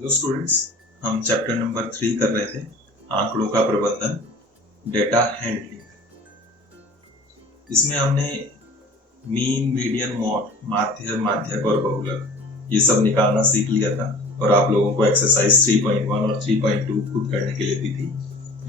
Hello students, हम chapter number 3 कर रहे थे, आंकड़ों का प्रबंधन, डेटा हैंडलिंग। इसमें हमने मीन, मीडियन, मोड, माध्य, माध्यक और बहुलक ये सब निकालना सीख लिया था और आप लोगों को एक्सरसाइज 3.1 और 3.2 खुद करने के लिए दी थी।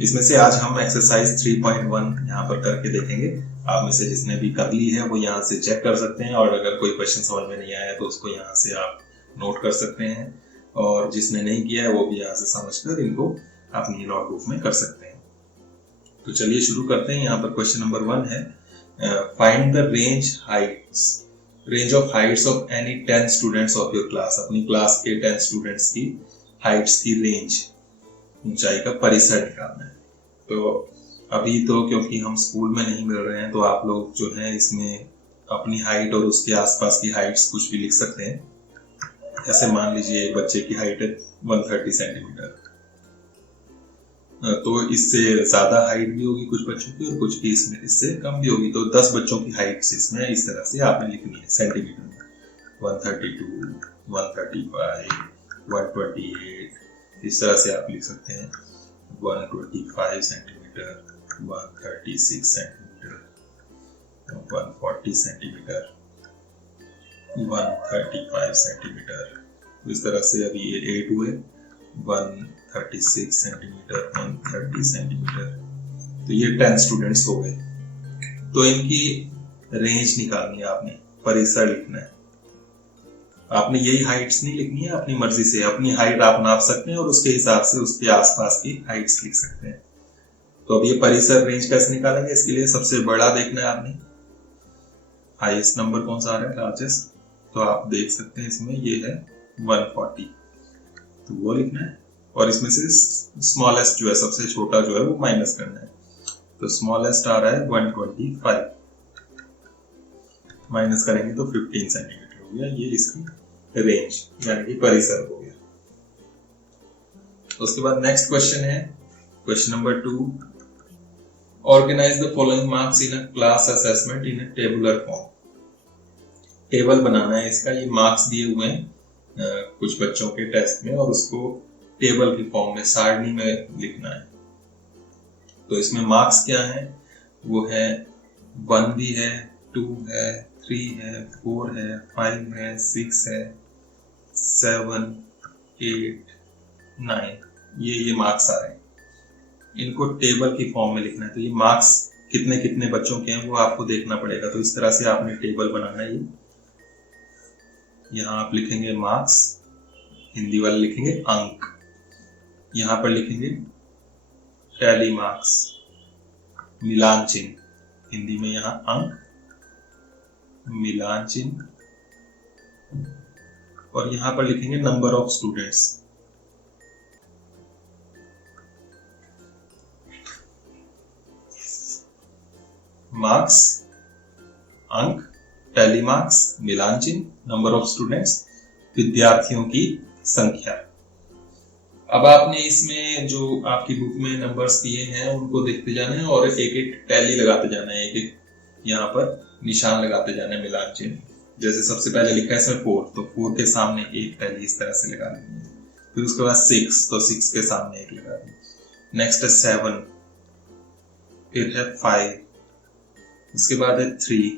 इसमें से आज हम एक्सरसाइज 3.1 यहाँ पर करके देखेंगे। आप में से जिसने भी कर ली है वो यहाँ से चेक कर सकते हैं और अगर कोई क्वेश्चन समझ में नहीं आया तो उसको यहाँ से आप नोट कर सकते हैं और जिसने नहीं किया है वो भी यहाँ से समझकर इनको अपनी नोटबुक में कर सकते हैं। तो चलिए शुरू करते हैं। यहाँ पर क्वेश्चन नंबर 1 है, find the range of Heights of any 10 students of your class. अपनी क्लास के 10 स्टूडेंट्स की हाइट्स की रेंज, ऊंचाई का परिसर निकालना है। तो अभी तो क्योंकि हम स्कूल में नहीं मिल रहे हैं तो आप लोग जो है इसमें अपनी हाइट और उसके आसपास की हाइट्स कुछ भी लिख सकते हैं। जैसे मान लीजिए एक बच्चे की हाइट है 130 सेंटीमीटर, तो इससे ज्यादा हाइट भी होगी कुछ बच्चों की और कुछ की इससे कम भी होगी। तो 10 बच्चों की हाइट्स इसमें इस तरह से आपने लिखनी है सेंटीमीटर में। 132, 135, 128 इस तरह से आप लिख सकते हैं। 125 सेंटीमीटर, 136 सेंटीमीटर, 140 सेंटीमीटर, 135 सेंटीमीटर। इस तरह से अभी ये 8 हुए, 136 सेंटीमीटर, 130 सेंटीमीटर। तो ये 10 स्टूडेंट्स हो गए। तो इनकी रेंज निकालनी है आपने, परिसर लिखना है। आपने यही हाइट्स नहीं लिखनी है अपनी मर्जी से, अपनी हाइट आप नाप सकते हैं और उसके हिसाब से उसके आसपास की हाइट्स लिख सकते हैं। तो अब ये परिसर रेंज कैसे निकालेंगे, इसके लिए सबसे बड़ा देखना है आपने। हाईएस्ट नंबर कौन सा आ रहा है, लार्जेस्ट। तो आप देख सकते हैं इसमें ये है 140, तो वो लिखना है और इसमें से स्मॉलेस्ट जो है, सबसे छोटा जो है वो माइनस करना है। तो स्मॉलेस्ट आ रहा है 125, माइनस करेंगे तो 15 सेंटीमीटर हो गया। ये इसकी रेंज यानी कि परिसर हो गया। उसके बाद नेक्स्ट क्वेश्चन है, question number 2, organize the following marks in a class assessment in a tabular form. Table बनाना है इसका। ये मार्क्स दिए हुए हैं कुछ बच्चों के टेस्ट में और उसको टेबल की फॉर्म में, सारणी में लिखना है। तो इसमें मार्क्स क्या है, वो है 1 भी है, 2 है, 3 है, 4 है, 5 है, 6 है, 7, 8, 9। ये मार्क्स आ रहे हैं। इनको टेबल की फॉर्म में लिखना है। तो ये मार्क्स कितने कितने बच्चों के हैं वो आपको देखना पड़ेगा। तो इस तरह से आपने टेबल बनाना है। यहाँ आप लिखेंगे मार्क्स, हिंदी वाले लिखेंगे अंक। यहाँ पर लिखेंगे टैली मार्क्स, मिलान चिन्ह, हिंदी में यहाँ अंक, मिलान चिन्ह। और यहाँ पर लिखेंगे नंबर ऑफ स्टूडेंट्स। मार्क्स, अंक, टैली मार्क्स, मिलान चिन्ह, नंबर ऑफ स्टूडेंट्स, विद्यार्थियों की संख्या। अब आपने इसमें जो आपकी बुक में नंबर्स दिए हैं उनको देखते जाना है और एक एक टैली लगाते जाना है, एक एक यहाँ पर निशान लगाते जाना है, मिलान चिन्ह। जैसे सबसे पहले लिखा है इसमें 4, तो 4 के सामने एक टैली इस तरह से लगा देनी है। फिर उसके बाद 6, तो 6 के सामने एक लगा देनी। नेक्स्ट है 7, फिर है 5, उसके बाद है 3,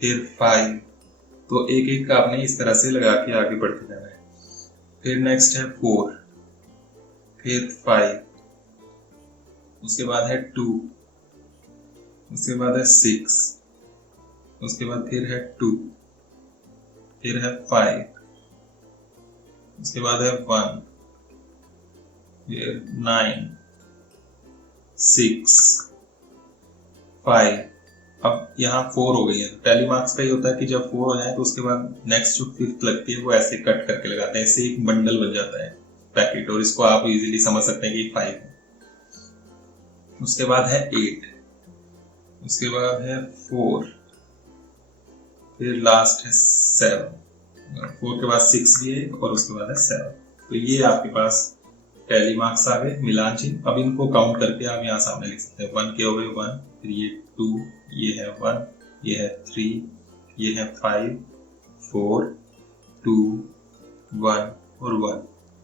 फिर 5। तो एक एक का आपने इस तरह से लगा के आगे बढ़ते जाना है। फिर नेक्स्ट है 4, फिर 5, उसके बाद है 2, उसके बाद है 6, उसके बाद फिर है 2, फिर है 5, उसके बाद है 1, फिर 9, 6, 5। अब यहाँ 4 हो गई है। टैली मार्क्स का ये होता है कि जब 4 हो जाए तो उसके बाद नेक्स्ट जो 5th लगती है वो ऐसे कट करके लगाते हैं, इससे एक बंडल बन जाता है, पैकेट, और इसको आप इजीली समझ सकते हैं कि 5 है। उसके बाद है 8, उसके बाद है 4, फिर लास्ट है 7। 4 के बाद 6 भी है और उसके बाद है 7। तो ये आपके पास टैली मार्क्स आ गए, मिलान चिन्ह। अब इनको काउंट करके आप यहाँ सामने लिख सकते हैं। 1 के हो गए 1, फिर ये 2, ये है 1, ये है 3, ये है 5, 4, 2, 1 और 1।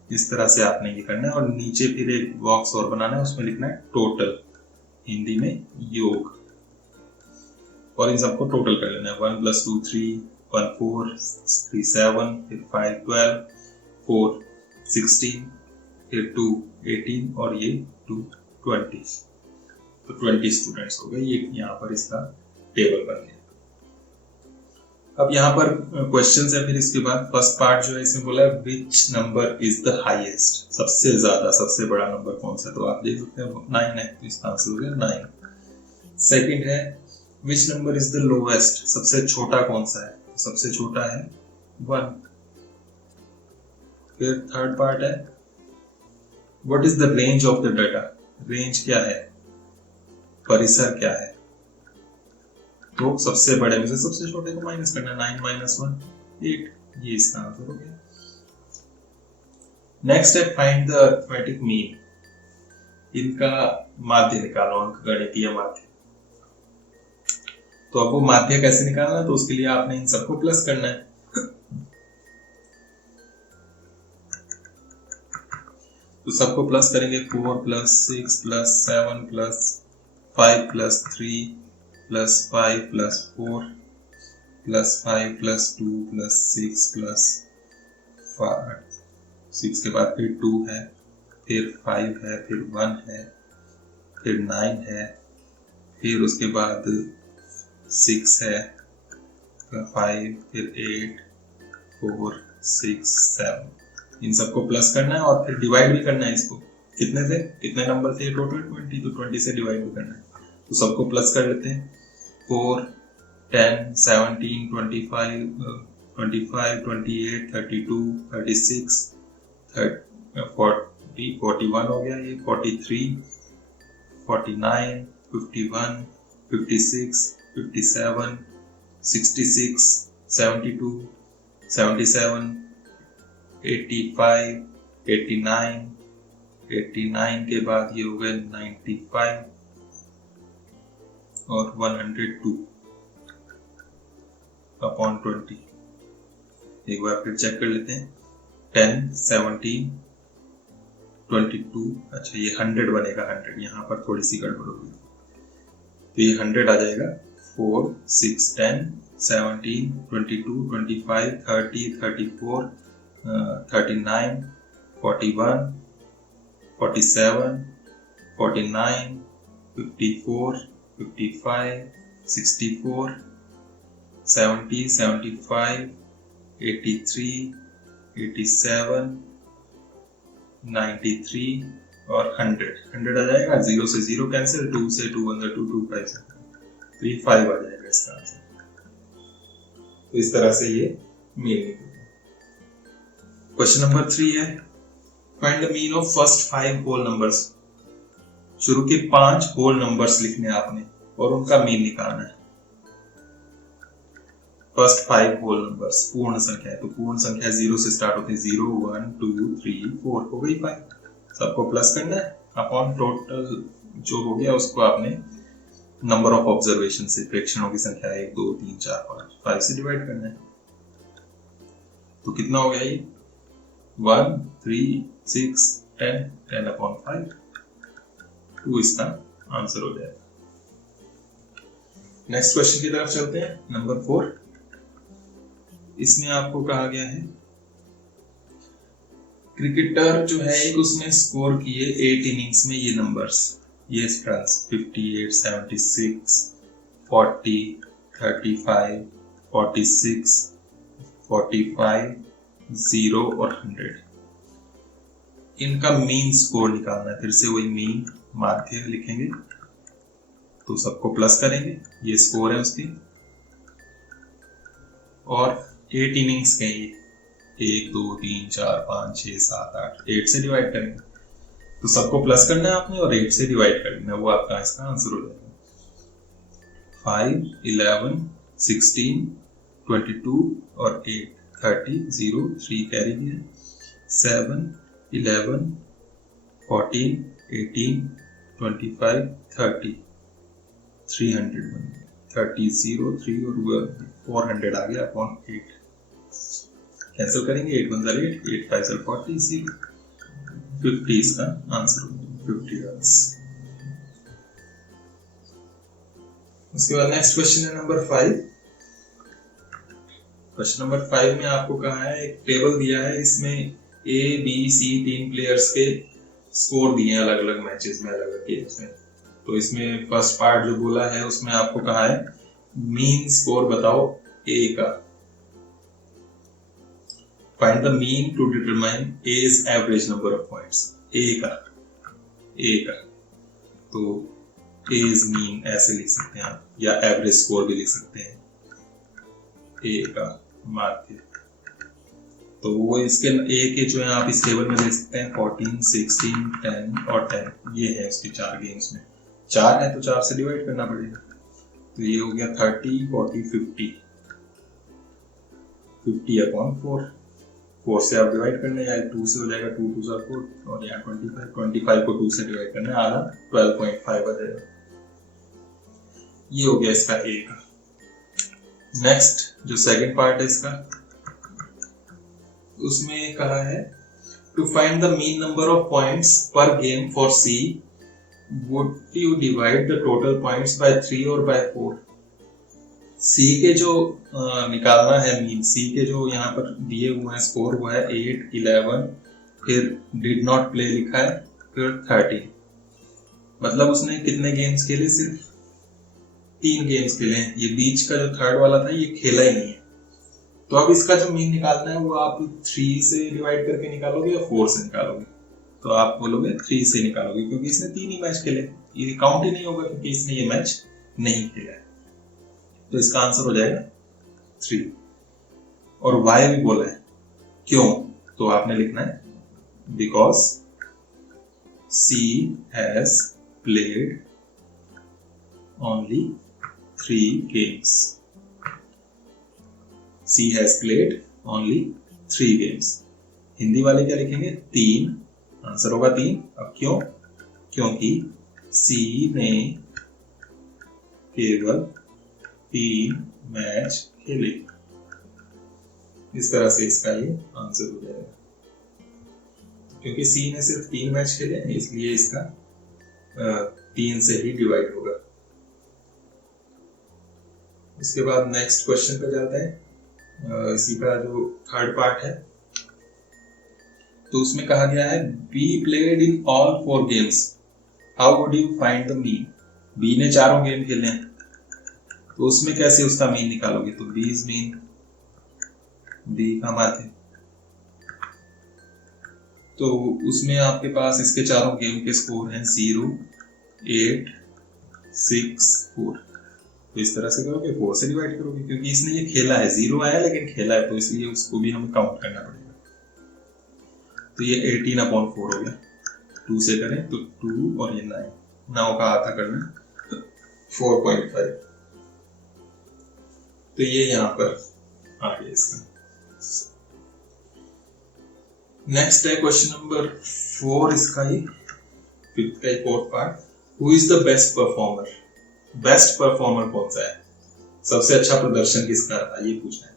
इस तरह से आपने ये करना है। और नीचे फिर एक बॉक्स और बनाना है, उसमें लिखना है टोटल, हिंदी में योग, और इन सबको टोटल कर लेना है। 1 + 2 3, 1 4, 3 7, फिर 5 12, 4 16, फिर 2 18 और ये 2 20। तो 20 स्टूडेंट्स हो गए। ये यहाँ पर इसका टेबल बन गया। अब यहाँ पर क्वेश्चंस है। फिर इसके बाद फर्स्ट पार्ट जो है इसमें बोला है which number is the highest, सबसे ज्यादा सबसे बड़ा नंबर कौन सा है। तो आप देख सकते हैं 9 है, तो इसका आंसर हो गया 9। सेकंड है which number is the lowest, सबसे छोटा कौन सा है, तो सबसे छोटा है 1। फिर थर्ड पार्ट है what is the range of the data, range क्या है, परिसर क्या है। तो सबसे बड़े में से सबसे छोटे को माइनस करना, 9 - 1 8, ये इसका आंसर हो गया। नेक्स्ट है फाइंड द अरिथमेटिक मीन, इनका माध्य निकालो, अंकगणितीय माध्य। तो अब वो माध्य कैसे निकालना है, तो उसके लिए आपने इन सबको प्लस करना है। तो सबको प्लस करेंगे, 4 + 6 + 7 + 5 + 3 + 5 + 4 + 5 + 2 + 6 + 5, 6 के बाद फिर 2 है, फिर 5 है, फिर 1 है, फिर 9 है, फिर उसके बाद 6 है, फिर 5, फिर 8, 4 6 7, इन सबको प्लस करना है और फिर डिवाइड भी करना है इसको। कितने थे, कितने नंबर थे टोटल 20, तो 20 से डिवाइड भी करना है। तो सबको प्लस कर लेते हैं, 4 10 17 25 25 28 32 36 40 41 हो गया, ये 43 49 51 56 57 66 72 77 85 89 89 के बाद ये हो गए 95 और 102 अपॉन 20। एक बार फिर चेक कर लेते हैं, 10 17 22, अच्छा ये 100 बनेगा, 100 यहाँ पर थोड़ी सी गड़बड़ होगी, तो ये 100 आ जाएगा। 4 6 10 17 22 25 30 34 39 41 47 49 54 55 64 70 75 83 87 93 और 100 आ जाएगा। 0 से 0 कैंसिल, 2 से 2 अंदर 2 2 5 से, तो ये 5 आ जाएगा इसका आंसर। तो इस तरह से ये मीन निकलेगा। क्वेश्चन नंबर 3 है find the mean of first 5 whole numbers, शुरू के 5 होल नंबर्स लिखने आपने और उनका मीन निकालना है। फर्स्ट 5 होल नंबर्स पूर्ण संख्या है, तो पूर्ण संख्या 0 से स्टार्ट होती है, 0 1 2 3 4 हो गई 5, सबको प्लस करना है अपॉन टोटल जो हो गया उसको आपने नंबर ऑफ ऑब्जर्वेशन से, प्रेक्षणों की संख्या 1 2 3 4 5 से डिवाइड करना है। तो कितना हो गया ये 1 3 6 10 10 अपॉन 5, 2 इसका आंसर हो जाएगा। नेक्स्ट क्वेश्चन की तरफ चलते हैं, नंबर 4। इसमें आपको कहा गया है क्रिकेटर जो है एक उसने स्कोर किए 8 इनिंग्स में ये नंबर्स, ये रन्स 58 76 40 35 46 45 0 और 100। इनका मीन स्कोर निकालना है। फिर से वही मीन माध्य लिखेंगे, तो सबको प्लस करेंगे, ये स्कोर है उसकी, और 8 इनिंग्स के 1 2 3 4 5 6 7 8, 8 से डिवाइड करेंगे, तो सबको प्लस करना है आपने और 8 से डिवाइड करना है, वो आपका इसका आंसर हो जाएगा। 5 11 16 22 और 8 30 0 3 कैरी किया, 7 11 14 18 25 30 300 बन गया, 30 0 3 और 400 आ गया अपॉन 8। कैंसिल करेंगे, 8 1 8 8 5 40 0, 50 इसका आंसर होगा, 50 रन्स। उसके बाद नेक्स्ट क्वेश्चन है नंबर 5। क्वेश्चन नंबर 5 में आपको कहा है, एक टेबल दिया है, इसमें ए बी सी 3 प्लेयर्स के स्कोर दिए हैं अलग अलग मैचेस में, अलग अलग गेम्स में। तो इसमें फर्स्ट पार्ट जो बोला है उसमें आपको कहा है मीन स्कोर बताओ ए का। Find the mean to determine as average number of points. A का तो एज मीन ऐसे लिख सकते हैं आप, या एवरेज स्कोर भी लिख सकते हैं। ए का माध्य, तो वो इसके ए के जो है आप इस टेबल में देख सकते हैं 14, 16, 10 और 10, ये है उसके 4 गेम्स में। 4 है तो 4 से डिवाइड करना पड़ेगा, तो ये हो गया 30, 40, 50, 50 अपॉन 4। 4 से आप डिवाइड करना है, या 2 से हो जाएगा, 2 2 सा 4, और यहाँ 25, 25 को 2 से डिवाइड करना है, आधा 12.5 आ जाएगा। ये हो गया इसका ए का। नेक्स्ट जो सेकंड पार्ट है इसका, उसमें कहा है to find the mean number of points per game for C, would you divide the total points by 3 और बाय 4। सी के जो निकालना है मीन, सी के जो यहाँ पर दिए हुए हैं स्कोर, वो है 8, 11, फिर डिड नॉट प्ले लिखा है, फिर 30। मतलब उसने कितने गेम्स खेले? सिर्फ 3 गेम्स खेले हैं। ये बीच का जो थर्ड वाला था ये खेला ही नहीं है। तो अब इसका जो मीन निकालना है वो आप 3 से डिवाइड करके निकालोगे या 4 से निकालोगे? तो आप बोलोगे 3 से निकालोगे, क्योंकि इसने 3 ही मैच खेले, ये काउंट ही नहीं होगा क्योंकि इसने ये मैच नहीं खेला है। तो इसका आंसर हो जाएगा 3। और वाई भी बोला है, क्यों? तो आपने लिखना है because she has played only 3 games. C has played only 3 games. हिंदी वाले क्या लिखेंगे? 3, आंसर होगा 3। अब क्यों? क्योंकि C ने केवल 3 मैच खेले। इस तरह से इसका ये आंसर हो जाएगा। क्योंकि C ने सिर्फ 3 मैच खेले इसलिए इसका 3 से ही डिवाइड होगा। इसके बाद नेक्स्ट क्वेश्चन पे जाते हैं। इसी का जो थर्ड पार्ट है, तो उसमें कहा गया है B played in all 4 games, how would you find the mean. B ने 4 गेम खेले हैं, तो उसमें कैसे उसका मीन निकालोगे? तो बी इज मीन, बी का माध्य, तो उसमें आपके पास इसके 4 गेम के स्कोर हैं 0, 8, 6, 4। तो इस तरह से करोगे, 4 से डिवाइड करोगे, क्योंकि इसने ये खेला है, 0 आया लेकिन खेला है, तो इसलिए उसको भी हमें काउंट करना पड़ेगा। तो ये 18 अपॉन 4 हो गया। 2 से करें तो 2 और ये 9 का आधा करना 4.5। तो ये यहाँ पर आ गया इसका। नेक्स्ट है क्वेश्चन नंबर 4, इसका ही 5th का 4th part. Who is the best performer. Best performer कौन सा है? सबसे अच्छा प्रदर्शन किसका था, ये पूछना है।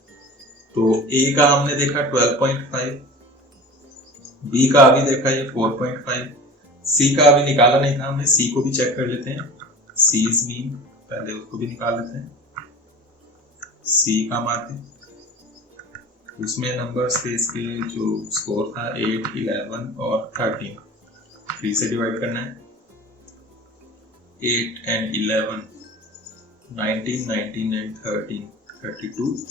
तो ए का हमने देखा 12.5, बी का अभी देखा ये 4.5, सी का अभी निकाला नहीं था हमने, सी को भी चेक कर लेते हैं। सी इज मीन, पहले उसको भी निकाल लेते हैं। सी का माध्य, उसमें नंबर्स थे इसके, जो स्कोर था 8, 11 और 13, 3 से डिवाइड करना है। 8 and 11, 19, 19 and 13, 32,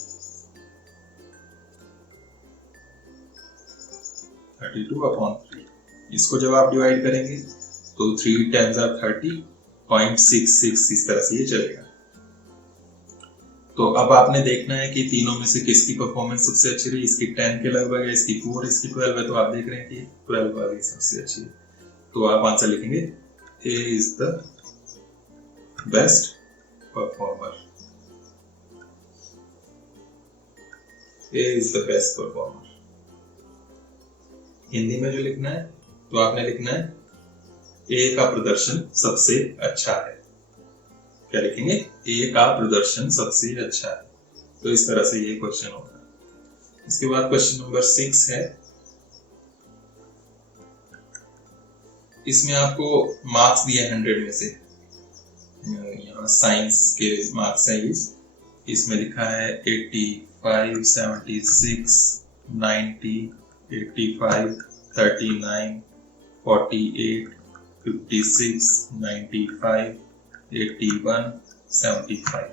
32 अपॉन 3। इसको जब आप डिवाइड करेंगे तो 3 10s are 30.66, इस तरह से ये चलेगा। तो अब आपने देखना है कि तीनों में से किसकी परफॉर्मेंस सबसे अच्छी रही। इसकी 10 के लगभग है, इसकी 4, इसकी 12 है, तो आप देख रहे हैं कि 12 वाली सबसे अच्छी है। तो आप आंसर लिखेंगे A is the best performer. A is the best performer. Hindi में जो लिखना है तो आपने लिखना है ए का प्रदर्शन सबसे अच्छा है। क्या लिखेंगे? ए का प्रदर्शन सबसे अच्छा है। तो इस तरह से ये क्वेश्चन होगा। इसके बाद क्वेश्चन नंबर 6 है। इसमें आपको मार्क्स दिए 100 में से, यहाँ साइंस के मार्क्स है ये। इसमें लिखा है 85, 76, 90, 85, 39, 48, 56, 95, 81, 75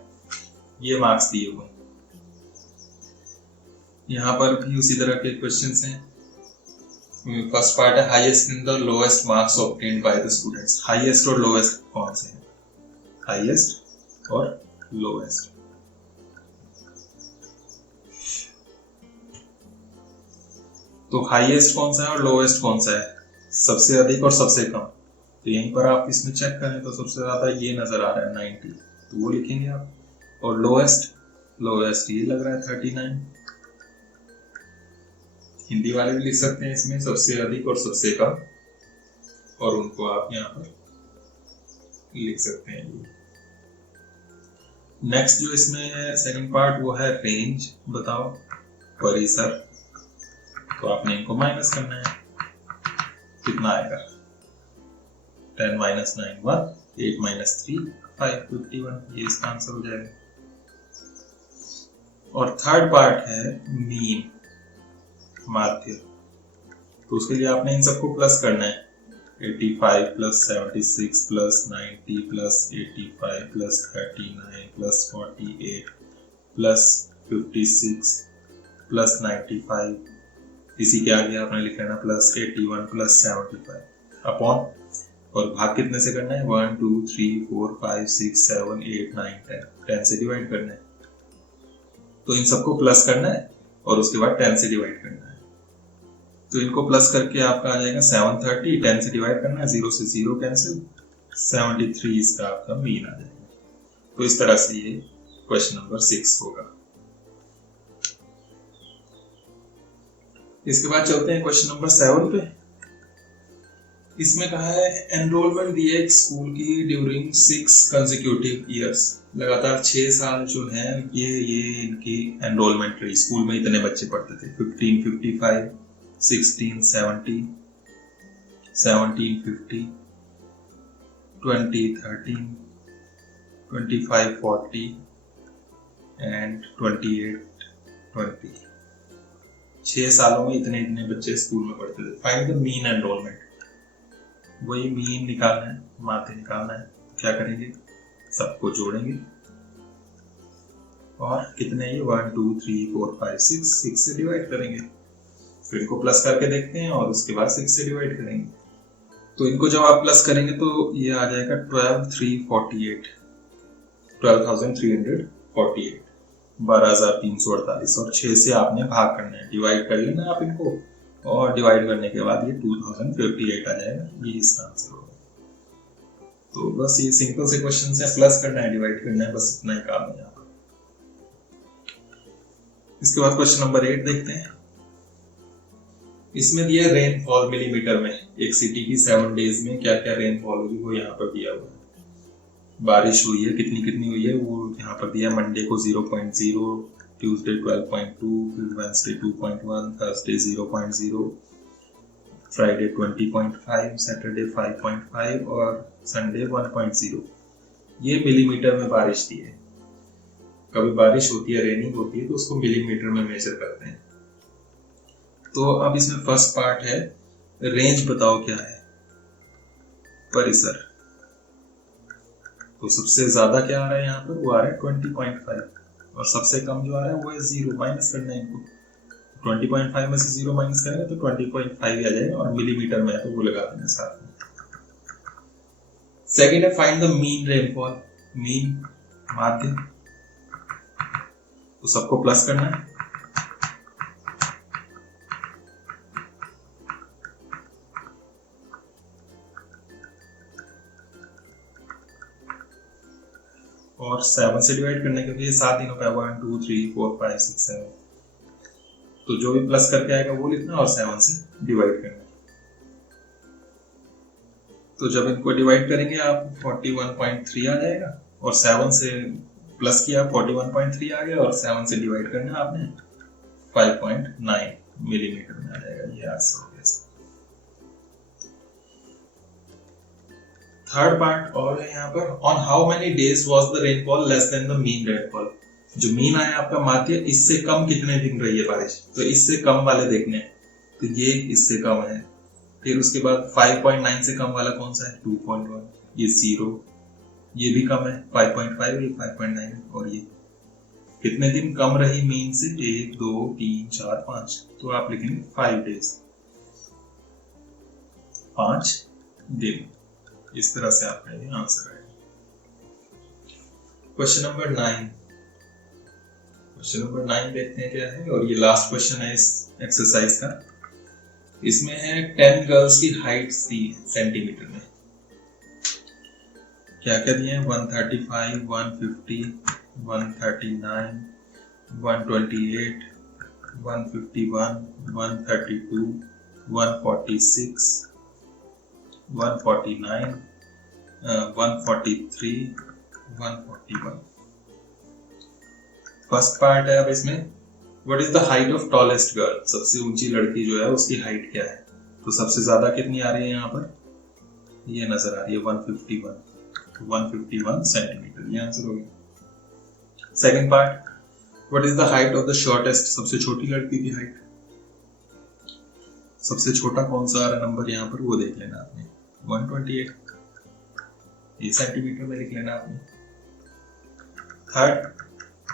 ये मार्क्स दिए हुए हैं। यहाँ पर भी उसी तरह के क्वेश्चंस हैं। फर्स्ट पार्ट है highest in the lowest marks obtained by the students. Highest और लोएस्ट कौन से हैं? हाईएस्ट और लोएस्ट। तो हाईएस्ट कौन सा है और लोएस्ट कौन सा है? सबसे अधिक और सबसे कम। तो यहीं पर आप इसमें चेक करें तो सबसे ज्यादा ये नजर आ रहा है 90, तो वो लिखेंगे आप। और लोएस्ट ये लग रहा है 39। हिंदी वाले भी लिख सकते हैं इसमें सबसे अधिक और सबसे कम, और उनको आप यहाँ पर लिख सकते हैं। नेक्स्ट जो इसमें है सेकंड पार्ट वो है रेंज बताओ, परिसर। तो आपने इनको माइनस करना है, कितना आएगा? 10 - 9 1, 8 - 3 5, 51, ये इसका आंसर हो जाएगा। और थर्ड पार्ट है मीन, माध्य। तो उसके लिए आपने इन सबको प्लस करना है। 85 + 76 + 90 + 85 + 39 + 48 + 56 + 95, इसी के आगे आपने लिख लेना +81 + 75 अपॉन, और भाग कितने से करना है? 1 2 3 4 5 6 7 8 9 10, 10 से डिवाइड करना है। तो इन सबको प्लस करना है और उसके बाद 10 से डिवाइड करना है। तो इनको प्लस करके आपका आ जाएगा 730, 10 से डिवाइड करना है, 0 से 0 कैंसिल, 73 इसका आपका मीन आ जाएगा। तो इस तरह से ये क्वेश्चन नंबर 6 होगा। इसके बाद चलते हैं क्वेश्चन नंबर 7 पे। इसमें कहा है एनरोलमेंट दी है एक स्कूल की ड्यूरिंग 6 कंसेक्यूटिव ईयर्स। लगातार 6 साल जो है ये इनकी एनरोलमेंट रही। स्कूल में इतने बच्चे पढ़ते थे, 15 55, 16 70, 17 50, 20 13, 25 40 एंड 28 20। 6 सालों में इतने बच्चे स्कूल में पढ़ते थे। Find the mean enrolment. वही मीन निकालना है, माध्य निकालना है। क्या करेंगे? सबको जोड़ेंगे और कितने ये 1 2 3 4 5 6 से डिवाइड करेंगे। फिर इनको प्लस करके देखते हैं और उसके बाद 6 से डिवाइड करेंगे। तो इनको जब आप प्लस करेंगे तो ये आ जाएगा 12,348, 12,348, 12,348। और 6 से आपने भाग करना है, डिवाइड कर लेना आप इनको, और डिवाइड करने के बाद ये 2058 आ जाएगा। ये इसका आंसर होगा। तो बस ये सिंपल से क्वेश्चन है, प्लस करना है, डिवाइड करना है, बस इतना ही काम है यहाँ पर। इसके बाद क्वेश्चन नंबर 8 देखते हैं। इसमें दिया रेनफॉल मिलीमीटर में। एक सिटी की 7 डेज में क्या क्या रेनफॉल होगी वो यहाँ पर दिया हुआ है। बारिश हुई है, कितनी हुई है वो यहाँ पर दिया। मंडे को 0.0, ट्यूसडे 12.2, फिर वेडनेसडे 2.1, थर्सडे 0.0, फ्राइडे 20.5, सैटरडे 5.5 और संडे 1.0। ये मिलीमीटर में बारिश दी है। कभी बारिश होती है, रेनिंग होती है, तो उसको मिलीमीटर में मेजर करते हैं। तो अब इसमें फर्स्ट पार्ट है रेंज बताओ क्या है? परिसर। तो सबसे ज्यादा क्या आ रहा है यहाँ पर? वो आ रहा है 20.5, और सबसे कम जो आ रहा है वो है 0। माइनस करना है इनको। 20.5 में से 0 माइनस करेंगे तो 20.5 आ जाएगा, और मिलीमीटर में है तो वो लगा देना साथ में। सेकेंड है find the mean rainfall. Mean, माध्य। तो सबको प्लस करना है। और 7 से डिवाइड करने के लिए 7 दिनों का 1 2 3 4 5 6 7। तो जो भी प्लस करके आएगा वो लिखना और 7 से डिवाइड करना। तो जब इनको डिवाइड करेंगे आप 41.3 आ जाएगा, और 7 से प्लस किया 41.3 आ गया, और 7 से डिवाइड करना आपने 5.9 मिलीमीटर में आ जाएगा। ये आंसर हो गया। थर्ड पार्ट और है यहाँ पर, on how many days was the rainfall less than the mean rainfall. जो मीन आया आपका माध्य, इससे कम कितने दिन रही है बारिश, तो इससे कम वाले देखने हैं, तो ये इससे कम है। फिर उसके बाद 5.9 से कम वाला कौन सा है, 2.1, ये 0, ये भी कम है 5.5, ये 5.9, और ये कितने दिन कम रही मीन से, 1 2 3 4 5, तो आप लिखेंगे 5 डेज, 5 दिन। इस तरह से आपका ये आंसर है। क्वेश्चन नंबर 9, क्वेश्चन नंबर 9 देखते हैं क्या है, और ये लास्ट क्वेश्चन है इस एक्सरसाइज का। इसमें है 10 गर्ल्स की हाइट दी सेंटीमीटर में। क्या क्या दिए हैं, 135, 150, 139, 128, 151, 132, 146, 149, 143, 141। फर्स्ट पार्ट है अब इसमें, what is the height of tallest girl, सबसे ऊंची लड़की जो है उसकी हाइट क्या है, तो सबसे ज्यादा कितनी आ रही है यहाँ पर, ये नजर आ रही है 151 सेंटीमीटर, ये आंसर हो गया। Second part, what is the height of the shortest, सबसे छोटी लड़की की हाइट, सबसे छोटा कौन सा आ रहा नंबर यहाँ पर, वो देख लेना आपने, 128, ये सेंटीमीटर में लिख लेना आपने। थर्ड,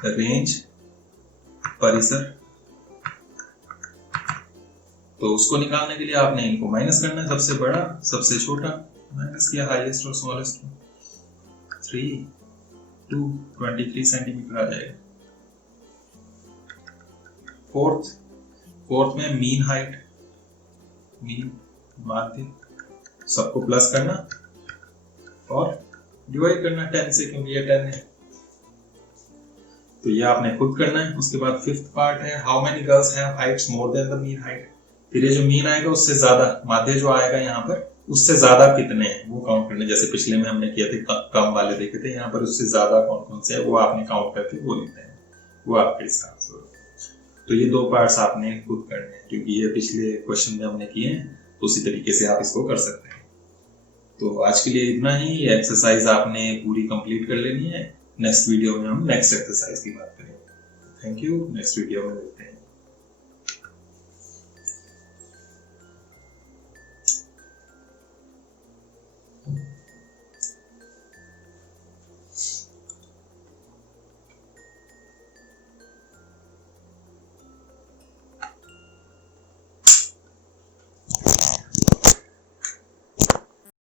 रेंज, परिसर, तो उसको निकालने के लिए आपने इनको माइनस करना है, सबसे बड़ा सबसे छोटा माइनस किया हाईएस्ट और स्मॉलेस्ट, 3 2 23 सेंटीमीटर आ जाएगा। फोर्थ में मीन हाइट, मीन माध्य, सबको प्लस करना और डिवाइड करना 10 से, क्योंकि ये 10 है, तो ये आपने खुद करना है। उसके बाद फिफ्थ पार्ट है, how many girls have Heights more than the mean height, फिर ये जो मीन आएगा उससे ज्यादा, माध्य जो आएगा यहाँ पर उससे ज्यादा कितने हैं वो काउंट करने, जैसे पिछले में हमने किया थे कम वाले देखे थे, यहाँ पर उससे ज्यादा कौन कौन से है वो आपने काउंट करके वो लिखते हैं, वो आपके इसका आंसर है। तो ये दो पार्ट्स आपने खुद करने हैं, क्योंकि ये पिछले क्वेश्चन में हमने किए हैं, तो उसी तरीके से आप इसको कर सकते हैं। तो आज के लिए इतना ही, ये एक्सरसाइज आपने पूरी कंप्लीट कर लेनी है। नेक्स्ट वीडियो में हम नेक्स्ट एक्सरसाइज की बात करेंगे। थैंक यू, नेक्स्ट वीडियो में